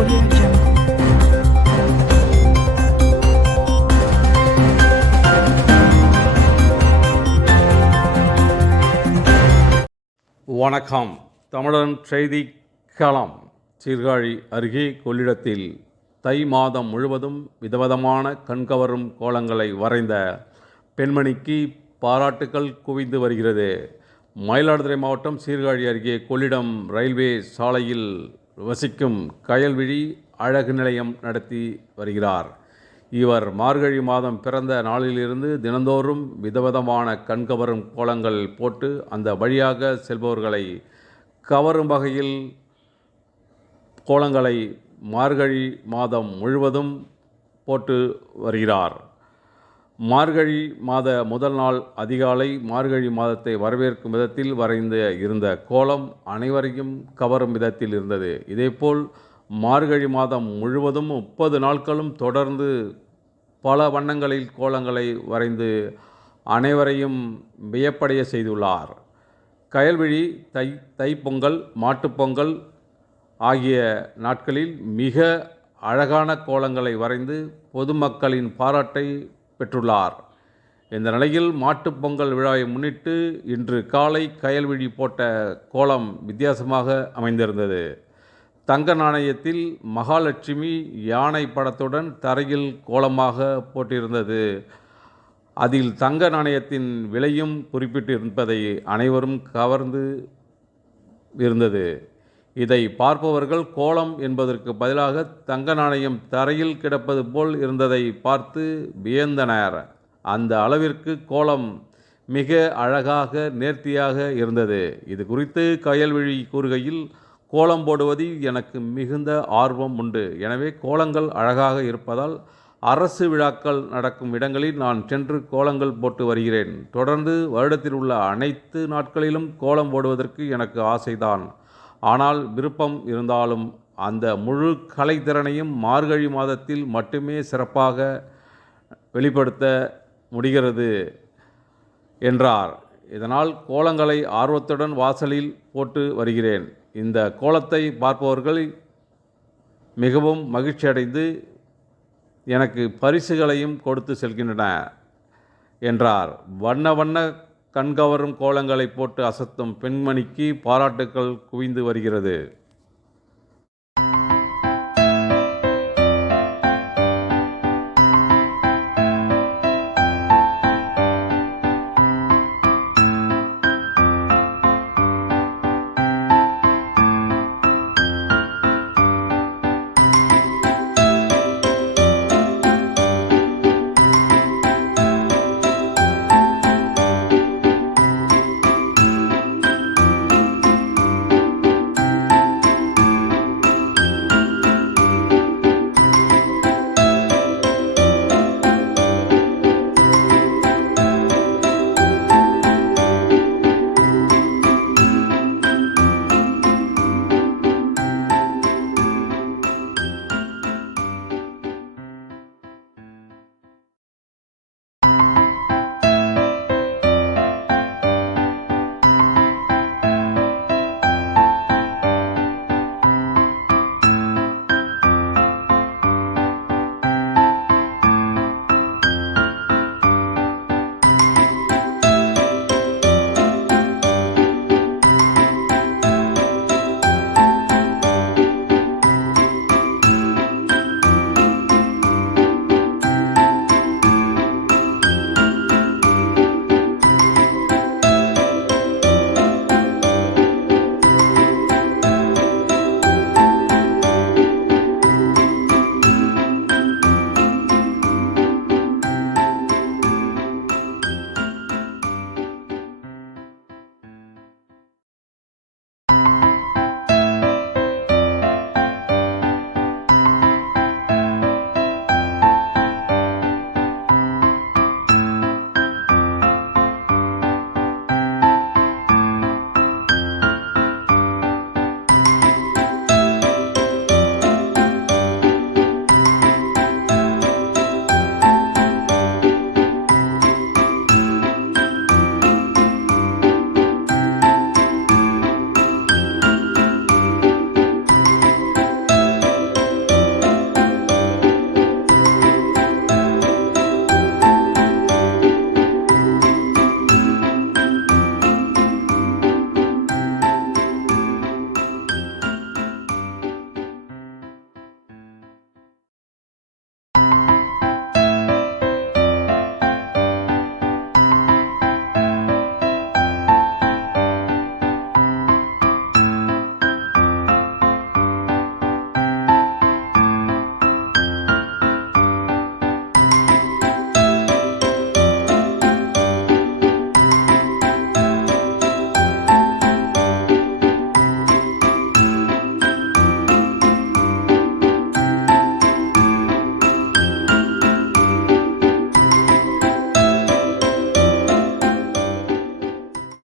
Audio Jungle. வணக்கம். தமிழன் செய்தி களம். சீர்காழி அருகே கொள்ளிடத்தில் தை மாதம் முழுவதும் விதவிதமான கண்கவரும் கோலங்களை வரைந்த பெண்மணிக்கு பாராட்டுக்கள் குவிந்து வருகிறது. மயிலாடுதுறை மாவட்டம் சீர்காழி அருகே கொள்ளிடம் ரயில்வே சாலையில் வசிக்கும் கயல்விழி அழகு நிலையம் நடத்தி வருகிறார். இவர் மார்கழி மாதம் பிறந்த நாளிலிருந்து தினந்தோறும் விதவிதமான கண்கவரும் கோலங்கள் போட்டு அந்த வழியாக செல்பவர்களை கவரும் வகையில் கோலங்களை மார்கழி மாதம் முழுவதும் போட்டு வருகிறார். மார்கழி மாத முதல் நாள் அதிகாலை மார்கழி மாதத்தை வரவேற்கும் விதத்தில் வரைந்து இருந்த கோலம் அனைவரையும் கவரும் விதத்தில் இருந்தது. இதேபோல் மார்கழி மாதம் முழுவதும் முப்பது நாட்களும் தொடர்ந்து பல வண்ணங்களில் கோலங்களை வரைந்து அனைவரையும் வியப்படைய செய்துள்ளார். கயல்விழி தை தைப்பொங்கல் மாட்டுப்பொங்கல் ஆகிய நாட்களில் மிக அழகான கோலங்களை வரைந்து பொதுமக்களின் பாராட்டை பெற்றுள்ளார். இந்த நிலையில் மாட்டுப்பொங்கல் விழாவை முன்னிட்டு இன்று காலை கயல்விழி போட்ட கோலம் வித்தியாசமாக அமைந்திருந்தது. தங்க நாணயத்தில் மகாலட்சுமி யானை படத்துடன் தரையில் கோலமாக போட்டிருந்தது. அதில் தங்க நாணயத்தின் விலையும் குறிப்பிட்டிருப்பதை அனைவரும் கவர்ந்து இருந்தது. இதை பார்ப்பவர்கள் கோலம் என்பதற்கு பதிலாக தங்க நாணயம் தரையில் கிடப்பது போல் இருந்ததை பார்த்து வியந்தனர். அந்த அளவிற்கு கோலம் மிக அழகாக நேர்த்தியாக இருந்தது. இது குறித்து கயல்விழி கூறுகையில் கோலம் போடுவதில் எனக்கு மிகுந்த ஆர்வம் உண்டு. எனவே கோலங்கள் அழகாக இருப்பதால் அரசு விழாக்கள் நடக்கும் இடங்களில் நான் சென்று கோலங்கள் போட்டு வருகிறேன். தொடர்ந்து வருடத்தில் உள்ள அனைத்து நாட்களிலும் கோலம் போடுவதற்கு எனக்கு ஆசைதான். ஆனால் விருப்பம் இருந்தாலும் அந்த முழு கலைத்திறனையும் மார்கழி மாதத்தில் மட்டுமே சிறப்பாக வெளிப்படுத்த முடிகிறது என்றார். இதனால் கோலங்களை ஆர்வத்துடன் வாசலில் போட்டு வருகிறேன். இந்த கோலத்தை பார்ப்பவர்கள் மிகவும் மகிழ்ச்சியடைந்து எனக்கு பரிசுகளையும் கொடுத்து செல்கின்றன என்றார். வண்ண வண்ண கண்கவரும் கோலங்களை போட்டு அசத்தும் பெண்மணிக்கு பாராட்டுக்கள் குவிந்து வருகிறது.